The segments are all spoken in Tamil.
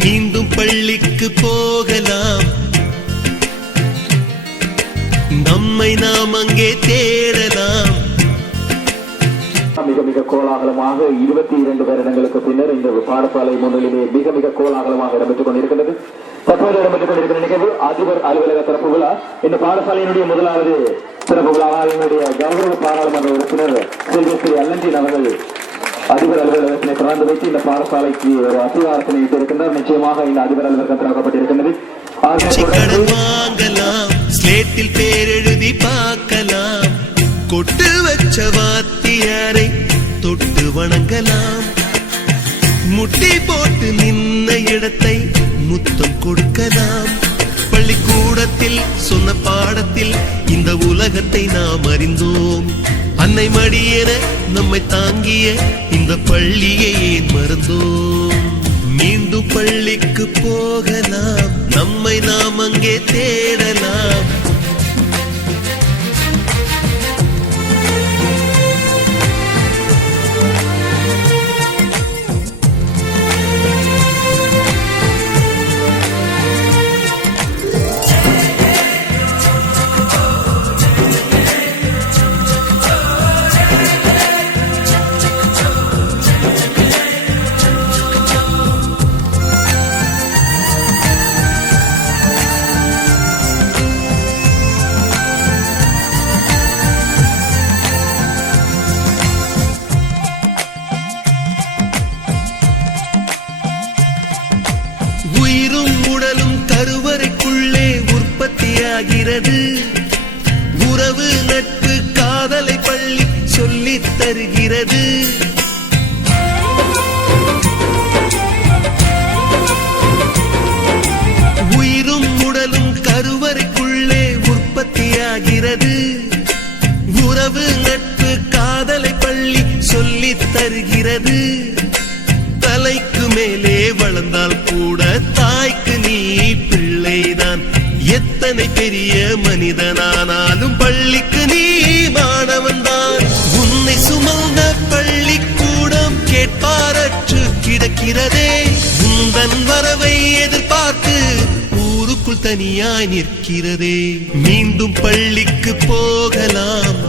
மீண்டும் பள்ளிக்கு போகலாம், நம்மை நாம் அங்கே தேடலாம். மிக மிக கோலாகலமாக 22 வருடங்களுக்கு பின்னர் இந்த பாடசாலை முன்னிலையிலே மிக மிக கோலாகலமாக இடம்பெற்றுக் கொண்டிருக்கிறது. தற்போது இடம்பெற்றுக் கொண்டிருக்கிற நிகழ்வு அதிபர் அலுவலக திறப்பு விழா. இந்த பாடசாலையினுடைய முதலாவது சிறப்பு விழாவாக என்னுடைய கௌரவ பாராளுமன்ற உறுப்பினர் செல்வி அல்லன்ஜின் அவர்கள் அதிபர் அலுவலகத்தினை திறந்து வைத்து இந்த பாடசாலைக்கு ஒரு அத்திவாரத்தினை இட்டிருக்கின்றார். நிச்சயமாக இந்த அதிபர் அலுவலகம் திறக்கப்பட்டிருக்கின்றது. ஸ்லேட்டில் பேர் எழுதி பார்க்கலாம், கொட்டு வச்ச வாத்தியாரை தொட்டு வணங்கலாம், முட்டி போட்டு நின்ன இடத்தை முத்தம் கொடுக்கலாம். பள்ளிக்கூடத்தில் சொன்ன பாடத்தில் இந்த உலகத்தை நாம் அறிந்தோம். அன்னை மடியென நம்மை தாங்கிய இந்த பள்ளியை ஏன் மறந்தோம்? மீண்டும் பள்ளிக்கு போகலாம், நம்மை நாம் அங்கே தேடலாம். உயிரும் உடலும் கருவறைக்குள்ளே உற்பத்தியாகிறது. உறவு நட்பு காதலை பள்ளி சொல்லித் தருகிறது. உயிரும் உடலும் கருவறைக்குள்ளே உற்பத்தியாகிறது. உறவு நட்பு காதலை பள்ளி சொல்லித் தருகிறது. தலைக்கு மேலே வளர்ந்தால் கூட தாய்க்கு நீ பிள்ளைதான். எத்தனை பெரிய மனிதனானாலும் பள்ளிக்கு நீ மாணவன்தான். உன்னை சுமந்த பள்ளிக்கூடம் கேட்பாரற்று கிடக்கிறதே. உந்தன் வரவை எதிர்பார்த்து ஊருக்குள் தனியாய் நிற்கிறதே. மீண்டும் பள்ளிக்கு போகலாம்,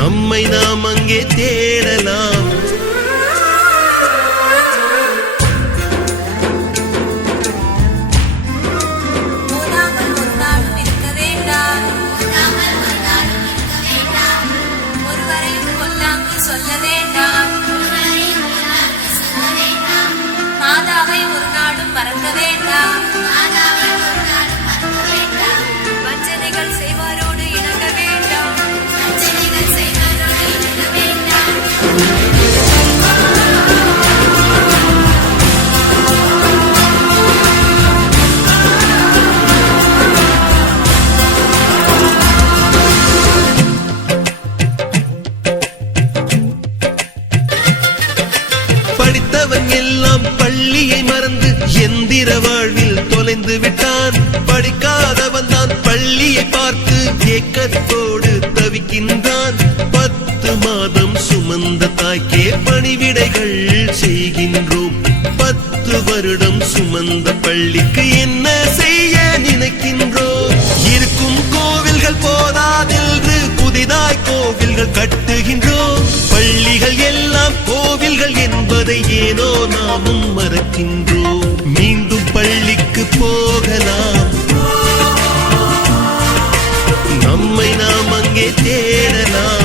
நம்மை நாம் அங்கே தேடலாம். சொல்ல வேண்டாம், மாதாவை ஒரு நாளும் மறக்க வேண்டாம். வஞ்சனைகள் செய்வாரோடு இணங்க வேண்டாம். படித்தவன் எல்லாம் பள்ளியை மறந்து எந்திர வாழ்வில் தொலைந்து விட்டான். படிக்காதவன் தான் பள்ளியை பார்த்து ஏக்கத்தோடு தவிக்கின்றான். 10 மாதம் சுமந்த தாய்க்கே பணிவிடைகள் செய்கின்றோம். 10 வருடம் சுமந்த பள்ளிக்கு என்ன செய்ய நினைக்கின்றோம்? இருக்கும் கோவில்கள் போதாதென்று புதிதாய் கோவில்கள் கட்டுகின்றோம். பள்ளிகள் எல்லாம் கோவில்கள் என்பதை ஏனோ நாமும் மறக்கின்றோம். மீண்டும் பள்ளிக்கு போகலாம், நம்மை நாம் அங்கே தேடலாம்.